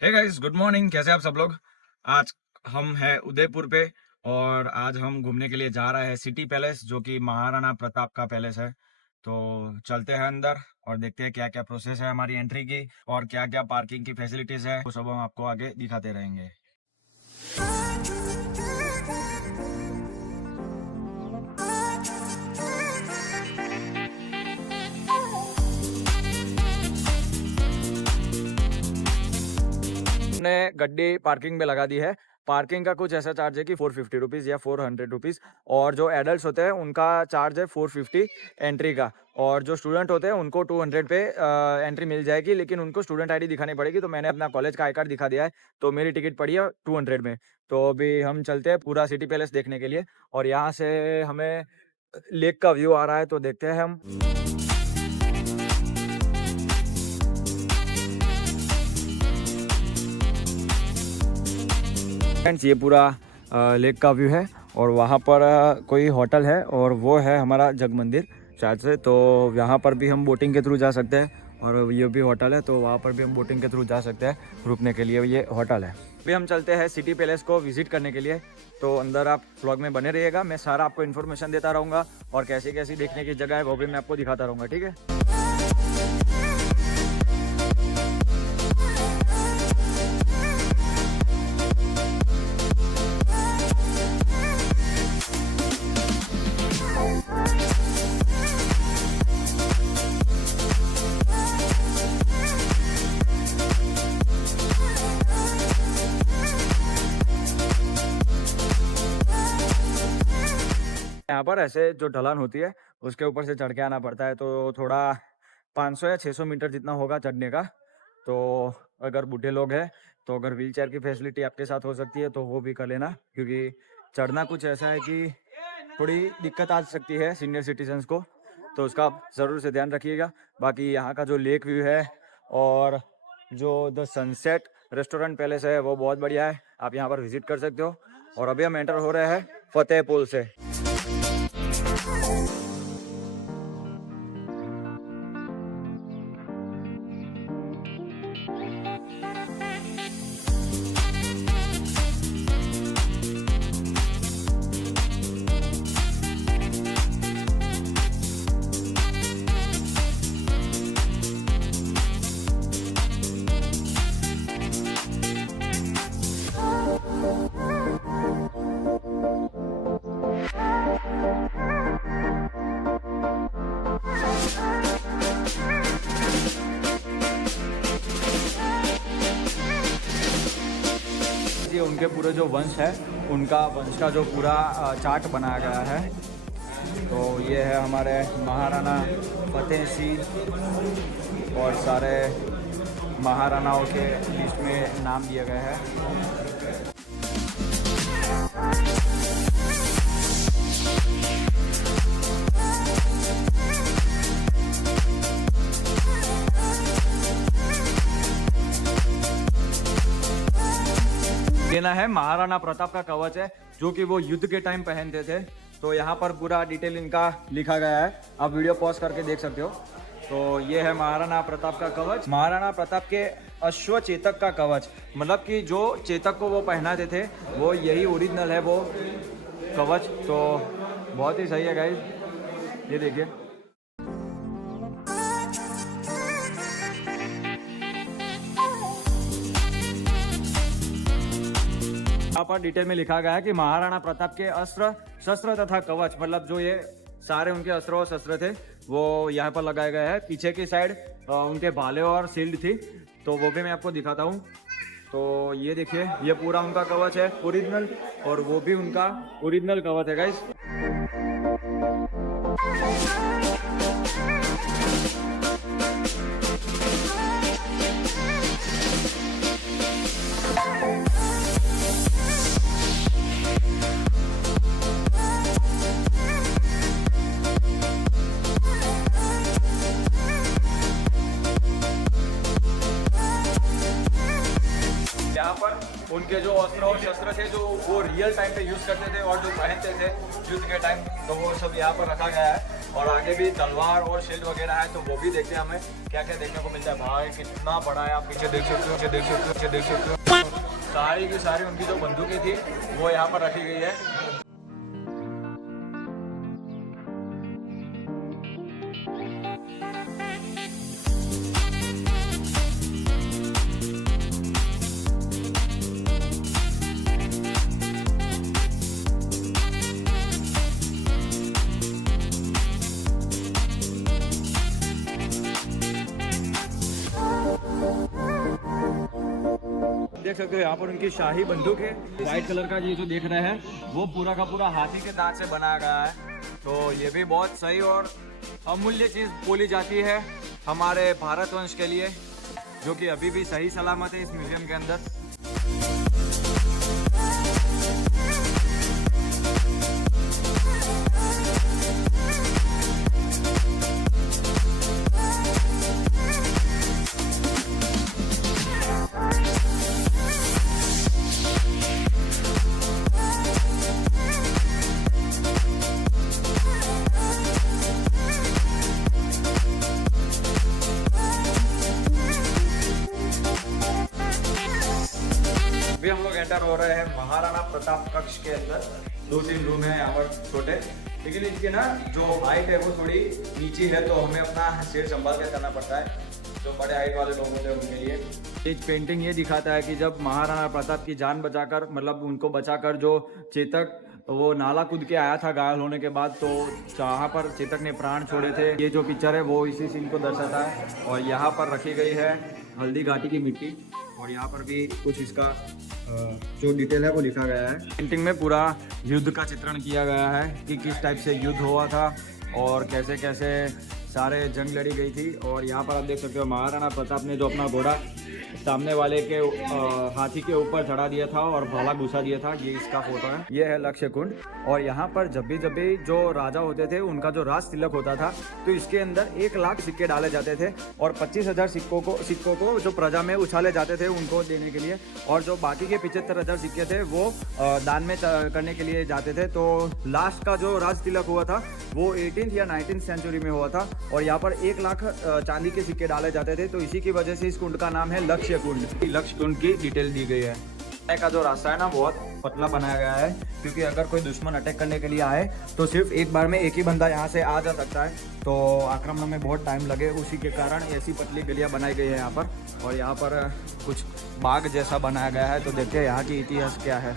Hey guys, good morning. कैसे आप सब लोग? आज हम हैं उदयपुर पे और आज हम घूमने के लिए जा रहे हैं सिटी पैलेस, जो कि महाराणा प्रताप का पैलेस है। तो चलते हैं अंदर और देखते हैं क्या क्या प्रोसेस है हमारी एंट्री की और क्या क्या पार्किंग की फैसिलिटीज है, वो सब हम आपको आगे दिखाते रहेंगे। हमने गड्डी पार्किंग में लगा दी है। पार्किंग का कुछ ऐसा चार्ज है कि 450 रुपीज़ या 400 रुपीज़, और जो एडल्ट्स होते हैं उनका चार्ज है 450 एंट्री का, और जो स्टूडेंट होते हैं उनको 200 पे एंट्री मिल जाएगी, लेकिन उनको स्टूडेंट आईडी दिखानी पड़ेगी। तो मैंने अपना कॉलेज का आई कार्ड दिखा दिया है, तो मेरी टिकट पड़ी है 200 में। तो अभी हम चलते हैं पूरा सिटी पैलेस देखने के लिए, और यहाँ से हमें लेक का व्यू आ रहा है, तो देखते हैं हम। फ्रेंड्स, ये पूरा लेक का व्यू है, और वहाँ पर कोई होटल है, और वो है हमारा जग मंदिर शायद से। तो यहाँ पर भी हम बोटिंग के थ्रू जा सकते हैं, और ये भी होटल है, तो वहाँ पर भी हम बोटिंग के थ्रू जा सकते हैं। रुकने के लिए ये होटल है। अभी हम चलते हैं सिटी पैलेस को विजिट करने के लिए, तो अंदर आप व्लॉग में बने रहिएगा। मैं सारा आपको इन्फॉर्मेशन देता रहूँगा, और कैसी कैसी देखने की जगह है वो भी मैं आपको दिखाता रहूँगा, ठीक है। यहाँ पर ऐसे जो ढलान होती है उसके ऊपर से चढ़ के आना पड़ता है, तो थोड़ा 500 या 600 मीटर जितना होगा चढ़ने का। तो अगर बूढ़े लोग हैं तो अगर व्हील चेयर की फैसिलिटी आपके साथ हो सकती है तो वो भी कर लेना, क्योंकि चढ़ना कुछ ऐसा है कि थोड़ी दिक्कत आ सकती है सीनियर सिटीजन्स को, तो उसका आप ज़रूर से ध्यान रखिएगा। बाकी यहाँ का जो लेक व्यू है और जो द सनसेट रेस्टोरेंट पैलेस है वो बहुत बढ़िया है, आप यहाँ पर विजिट कर सकते हो। और अभी हम एंटर हो रहे हैं फतेह पुल से। ये उनके पूरे जो वंश है उनका वंश का जो पूरा चार्ट बनाया गया है। तो ये है हमारे महाराणा फतेह सिंह, और सारे महाराणाओं के लिस्ट में नाम दिए गए हैं। लेना है महाराणा प्रताप का कवच है, जो कि वो युद्ध के टाइम पहनते थे। तो यहाँ पर पूरा डिटेल इनका लिखा गया है, आप वीडियो पॉज करके देख सकते हो। तो ये है महाराणा प्रताप का कवच, महाराणा प्रताप के अश्व चेतक का कवच, मतलब कि जो चेतक को वो पहनाते थे वो यही ओरिजिनल है वो कवच। तो बहुत ही सही है गाइस, ये देखिए। यहाँ पर डिटेल में लिखा गया है कि महाराणा प्रताप के अस्त्र शस्त्र तथा कवच, मतलब जो ये सारे उनके अस्त्र और शस्त्र थे वो यहाँ पर लगाए गए हैं। पीछे की साइड उनके भाले और शील्ड थी, तो वो भी मैं आपको दिखाता हूँ। तो ये देखिए, ये पूरा उनका कवच है ओरिजिनल, और वो भी उनका ओरिजिनल कवच है गाइस। यहाँ पर उनके जो अस्त्र और शस्त्र थे जो वो रियल टाइम पे यूज़ करते थे और जो पहनते थे युद्ध के टाइम, तो वो सब यहाँ पर रखा गया है। और आगे भी तलवार और शील्ड वगैरह है, तो वो भी देखते हैं हमें क्या क्या देखने को मिलता है। भाई कितना बड़ा है, आप पीछे देख सकते हो, पीछे देख सकते हो, पीछे देख सकते हो। सारी की सारी उनकी जो बंदूकें थी वो यहाँ पर रखी गई है। देख सकते हो यहाँ पर उनकी शाही बंदूक है। व्हाइट कलर का ये जो देख रहे हैं वो पूरा का पूरा हाथी के दांत से बनाया गया है। तो ये भी बहुत सही और अमूल्य चीज़ बोली जाती है हमारे भारतवंश के लिए, जो कि अभी भी सही सलामत है इस म्यूजियम के अंदर। अभी हम लोग एंटर हो रहे हैं महाराणा प्रताप कक्ष के अंदर। 2-3 रूम है यहाँ पर छोटे, लेकिन इसकी ना जो हाइट है वो थोड़ी नीची है, तो हमें अपना सिर संभाल के करना पड़ता है। जो बड़े हाइट वाले लोग होते हैं उनके लिए ये पेंटिंग ये दिखाता है कि जब महाराणा प्रताप की जान बचाकर, मतलब उनको बचाकर जो चेतक वो नाला कूद के आया था घायल होने के बाद, तो जहाँ पर चेतक ने प्राण छोड़े थे, ये जो पिक्चर है वो इसी सीन को दर्शाता है। और यहाँ पर रखी गई है हल्दी घाटी की मिट्टी, और यहाँ पर भी कुछ इसका जो डिटेल है वो लिखा गया है। पेंटिंग में पूरा युद्ध का चित्रण किया गया है कि किस टाइप से युद्ध हुआ था और कैसे कैसे सारे जंग लड़ी गई थी। और यहाँ पर आप देख सकते हो महाराणा प्रताप ने जो अपना घोड़ा सामने वाले के हाथी के ऊपर चढ़ा दिया था और भाला घुसा दिया था, ये इसका फोटो है। ये है लक्ष्य कुंड। और यहाँ पर जब भी जो राजा होते थे उनका जो राज तिलक होता था, तो इसके अंदर 1 लाख सिक्के डाले जाते थे और 25,000 सिक्कों को जो प्रजा में उछाले जाते थे उनको देने के लिए, और जो बाकी के 75,000 सिक्के थे वो दान में करने के लिए जाते थे। तो लास्ट का जो राज तिलक हुआ था वो 18th या 19th सेंचुरी में हुआ था, और यहाँ पर 1 लाख चांदी के सिक्के डाले जाते थे। तो इसी की वजह से इस कुंड का नाम है लक्ष्य कुंड। लक्ष्य कुंड की डिटेल दी गई है। का जो रास्ता है ना बहुत पतला बनाया गया है, क्योंकि अगर कोई दुश्मन अटैक करने के लिए आए तो सिर्फ एक बार में एक ही बंदा यहाँ से आ जा सकता है, तो आक्रमण में बहुत टाइम लगे, उसी के कारण ऐसी पतली गलियाँ बनाई गई है यहाँ पर। और यहाँ पर कुछ बाग जैसा बनाया गया है, तो देखते हैं यहाँ की इतिहास क्या है।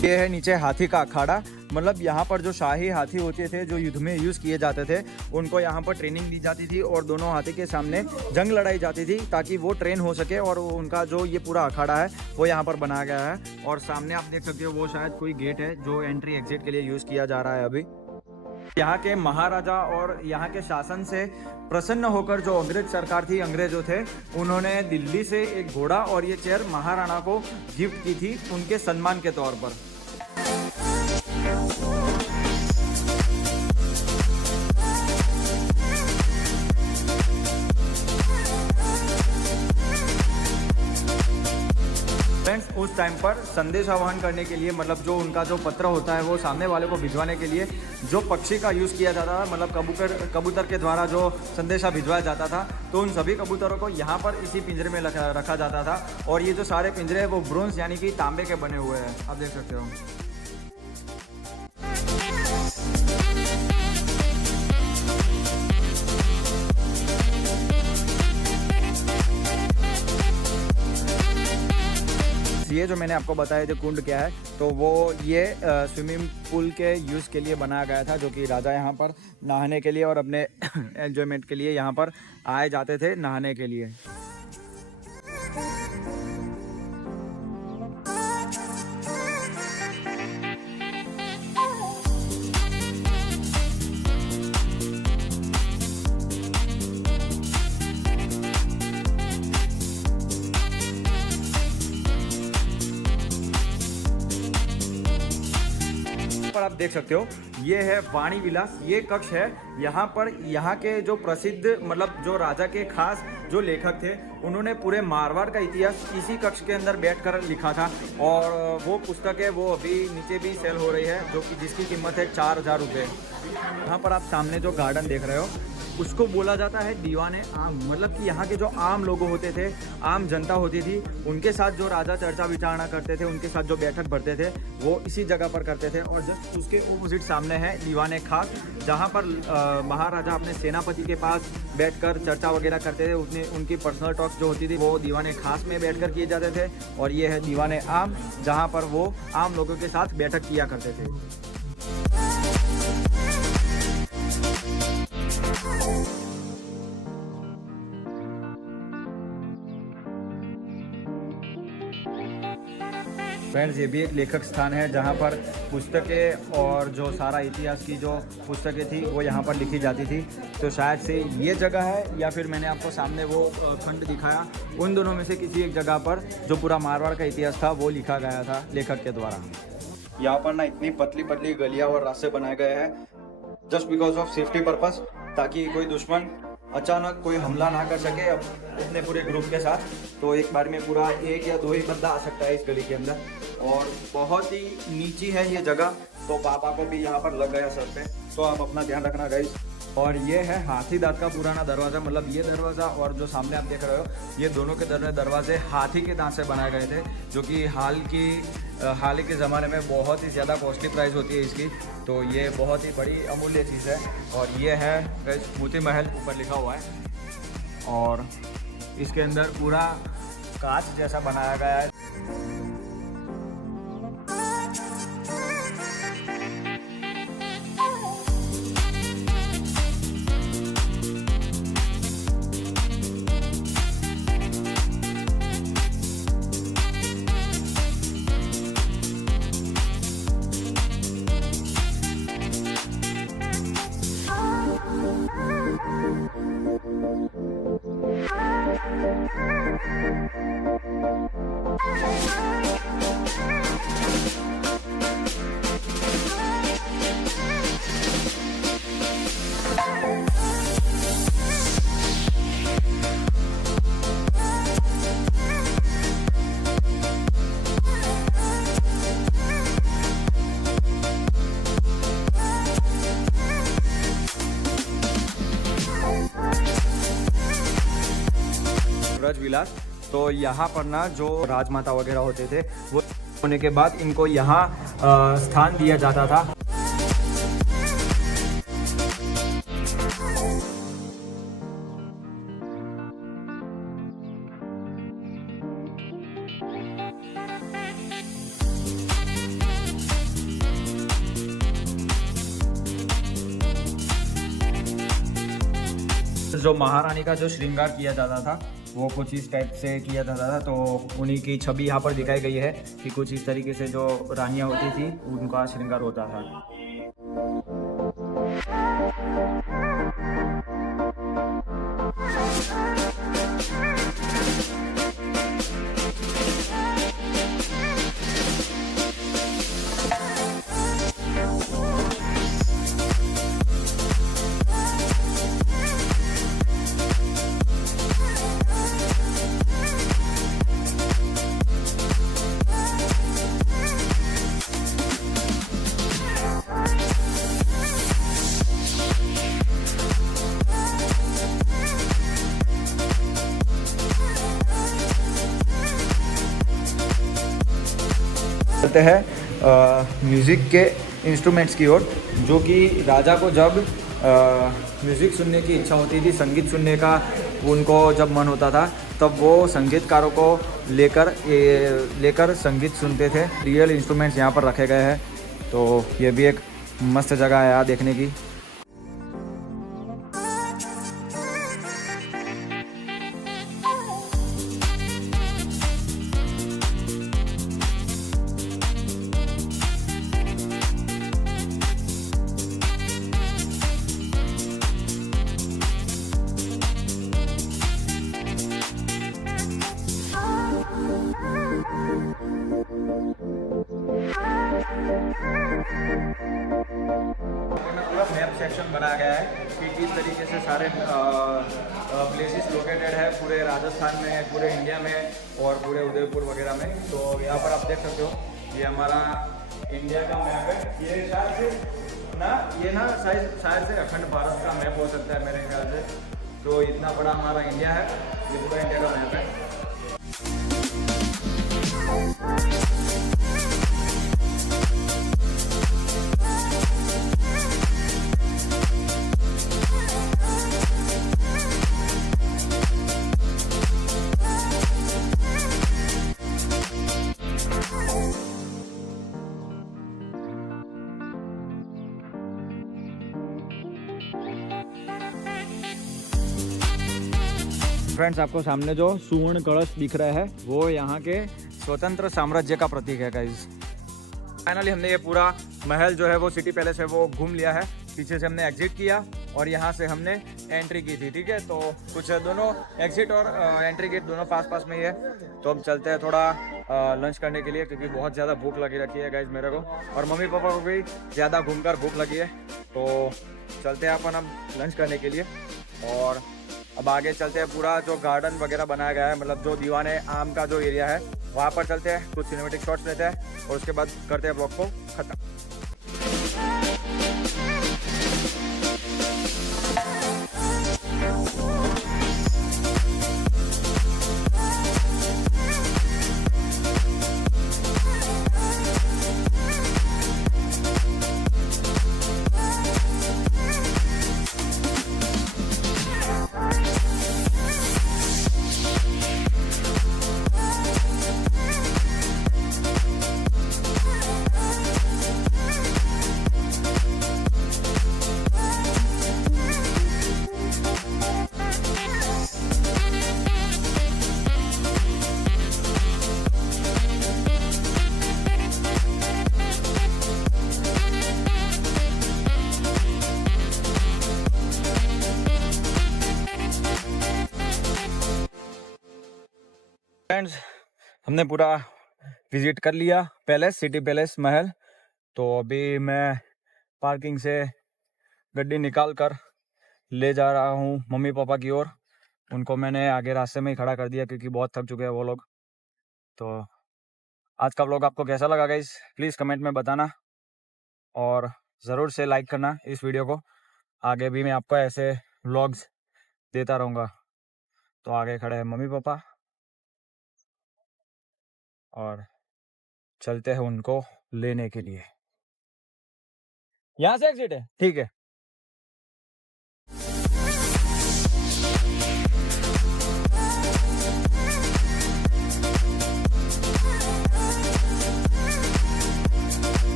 ये है नीचे हाथी का अखाड़ा, मतलब यहाँ पर जो शाही हाथी होते थे जो युद्ध में यूज़ किए जाते थे, उनको यहाँ पर ट्रेनिंग दी जाती थी और दोनों हाथी के सामने जंग लड़ाई जाती थी ताकि वो ट्रेन हो सके। और उनका जो ये पूरा अखाड़ा है वो यहाँ पर बनाया गया है। और सामने आप देख सकते हो वो शायद कोई गेट है जो एंट्री एग्जिट के लिए यूज़ किया जा रहा है अभी। यहाँ के महाराजा और यहाँ के शासन से प्रसन्न होकर जो अंग्रेज सरकार थी, अंग्रेजों थे, उन्होंने दिल्ली से एक घोड़ा और ये चेयर महाराणा को गिफ्ट की थी उनके सम्मान के तौर पर। फ्रेंड्स उस टाइम पर संदेश आह्वान करने के लिए, मतलब जो उनका जो पत्र होता है वो सामने वाले को भिजवाने के लिए जो पक्षी का यूज़ किया जाता था, मतलब कबूतर के द्वारा जो संदेशा भिजवाया जाता था, तो उन सभी कबूतरों को यहाँ पर इसी पिंजरे में रखा जाता था। और ये जो सारे पिंजरे हैं वो ब्रोंज यानी कि तांबे के बने हुए हैं, आप देख सकते हो। ये जो मैंने आपको बताया जो कुंड क्या है, तो वो ये स्विमिंग पूल के यूज़ के लिए बनाया गया था, जो कि राजा यहाँ पर नहाने के लिए और अपने एंजॉयमेंट के लिए यहाँ पर आए जाते थे नहाने के लिए। पर आप देख सकते हो, ये है वाणी विलास, ये कक्ष है। यहाँ पर यहाँ के जो प्रसिद्ध मतलब जो राजा के खास जो लेखक थे, उन्होंने पूरे मारवाड़ का इतिहास इसी कक्ष के अंदर बैठकर लिखा था। और वो पुस्तक है, वो अभी नीचे भी सेल हो रही है, जो कि जिसकी कीमत है 4,000 रुपये। यहाँ पर आप सामने जो गार्डन देख रहे हो, उसको बोला जाता है दीवाने आम। मतलब कि यहाँ के जो आम लोग होते थे, आम जनता होती थी, उनके साथ जो राजा चर्चा विचारणा करते थे, उनके साथ जो बैठक भरते थे, वो इसी जगह पर करते थे। और जस्ट उसके ऑपोजिट सामने है दीवाने खास, जहाँ पर महाराजा अपने सेनापति के पास बैठकर चर्चा वगैरह करते थे। उनकी पर्सनल टॉक्स जो होती थी वो दीवाने खास में बैठकर किए जाते थे। और ये है दीवाने आम, जहाँ पर वो आम लोगों के साथ बैठक किया करते थे। फ्रेंड्स, ये भी एक लेखक स्थान है, जहाँ पर पुस्तकें और जो सारा इतिहास की जो पुस्तकें थी वो यहाँ पर लिखी जाती थी। तो शायद से ये जगह है, या फिर मैंने आपको सामने वो खंड दिखाया, उन दोनों में से किसी एक जगह पर जो पूरा मारवाड़ का इतिहास था वो लिखा गया था लेखक के द्वारा। यहाँ पर ना इतनी पतली पतली गलियाँ और रास्ते बनाए गए हैं just because of safety purpose, ताकि कोई दुश्मन अचानक कोई हमला ना कर सके अपने पूरे ग्रुप के साथ। तो एक बार में पूरा 1 या 2 ही बंदा आ सकता है इस गली के अंदर। और बहुत ही नीची है ये जगह, तो पापा को भी यहाँ पर लग गया सर पे, तो आप अपना ध्यान रखना गाइस। और ये है हाथी दांत का पुराना दरवाज़ा। मतलब ये दरवाज़ा और जो सामने आप देख रहे हो, ये दोनों के दरवाजे हाथी के दांत से बनाए गए थे, जो कि हाल ही के ज़माने में बहुत ही ज़्यादा कॉस्टली प्राइस होती है इसकी। तो ये बहुत ही बड़ी अमूल्य चीज़ है। और ये है गाइस मोती महल, ऊपर लिखा हुआ है। और इसके अंदर पूरा कांच जैसा बनाया गया है। विलास। तो यहाँ पर ना जो राजमाता वगैरह होते थे, वो होने के बाद इनको यहाँ स्थान दिया जाता था। जो महारानी का जो श्रृंगार किया जाता था वो कुछ इस टाइप से किया जाता था। तो उन्हीं की छवि यहाँ पर दिखाई गई है कि कुछ इस तरीके से जो रानियाँ होती थी उनका श्रृंगार होता था। चलते हैं म्यूज़िक के इंस्ट्रूमेंट्स की ओर, जो कि राजा को जब म्यूज़िक सुनने की इच्छा होती थी, संगीत सुनने का उनको जब मन होता था, तब वो संगीतकारों को लेकर संगीत सुनते थे। रियल इंस्ट्रूमेंट्स यहाँ पर रखे गए हैं। तो ये भी एक मस्त जगह है यहाँ देखने की। सेक्शन बनाया गया है कि किस तरीके से सारे प्लेसेस लोकेटेड है पूरे राजस्थान में, पूरे इंडिया में और पूरे उदयपुर वगैरह में। तो यहाँ पर आप देख सकते हो ये हमारा इंडिया का मैप है। ये शायद से अखंड भारत का मैप हो सकता है मेरे ख्याल से। तो इतना बड़ा हमारा इंडिया है, ये पूरा इंडिया का मैप है। फ्रेंड्स, आपको सामने जो सुवर्ण कलश दिख रहा है वो यहाँ के स्वतंत्र साम्राज्य का प्रतीक है गाइस। फाइनली हमने ये पूरा महल जो है वो सिटी पैलेस है वो घूम लिया है। पीछे से हमने एग्जिट किया और यहाँ से हमने एंट्री की थी, ठीक है। तो कुछ दोनों एग्जिट और एंट्री गेट दोनों पास में ही है। तो हम चलते हैं थोड़ा लंच करने के लिए, क्योंकि बहुत ज़्यादा भूख लगी रखी है गाइस मेरे को, और मम्मी पापा को भी ज़्यादा घूमकर भूख लगी है। तो चलते हैं अपन हम लंच करने के लिए। और अब आगे चलते हैं, पूरा जो गार्डन वगैरह बनाया गया है, मतलब जो दीवाने आम का जो एरिया है वहाँ पर चलते हैं, कुछ सिनेमेटिक शॉट्स लेते हैं और उसके बाद करते हैं ब्लॉग को खत्म। फ्रेंड्स, हमने पूरा विजिट कर लिया पैलेस, सिटी पैलेस महल। तो अभी मैं पार्किंग से गड्डी निकाल कर ले जा रहा हूँ मम्मी पापा की ओर। उनको मैंने आगे रास्ते में ही खड़ा कर दिया क्योंकि बहुत थक चुके हैं वो लोग। तो आज का व्लॉग आपको कैसा लगा गाइस, प्लीज़ कमेंट में बताना और ज़रूर से लाइक करना इस वीडियो को। आगे भी मैं आपको ऐसे व्लॉग्स देता रहूँगा। तो आगे खड़े हैं मम्मी पापा और चलते हैं उनको लेने के लिए। यहाँ से एग्जिट है, ठीक है।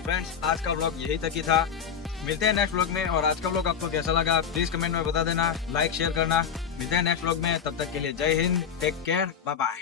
फ्रेंड्स, आज का व्लॉग यही तक ही था। मिलते हैं नेक्स्ट व्लॉग में। और आज का व्लॉग आपको कैसा लगा प्लीज कमेंट में बता देना, लाइक शेयर करना। मिलते हैं नेक्स्ट व्लॉग में, तब तक के लिए जय हिंद, टेक केयर, बाय बाय।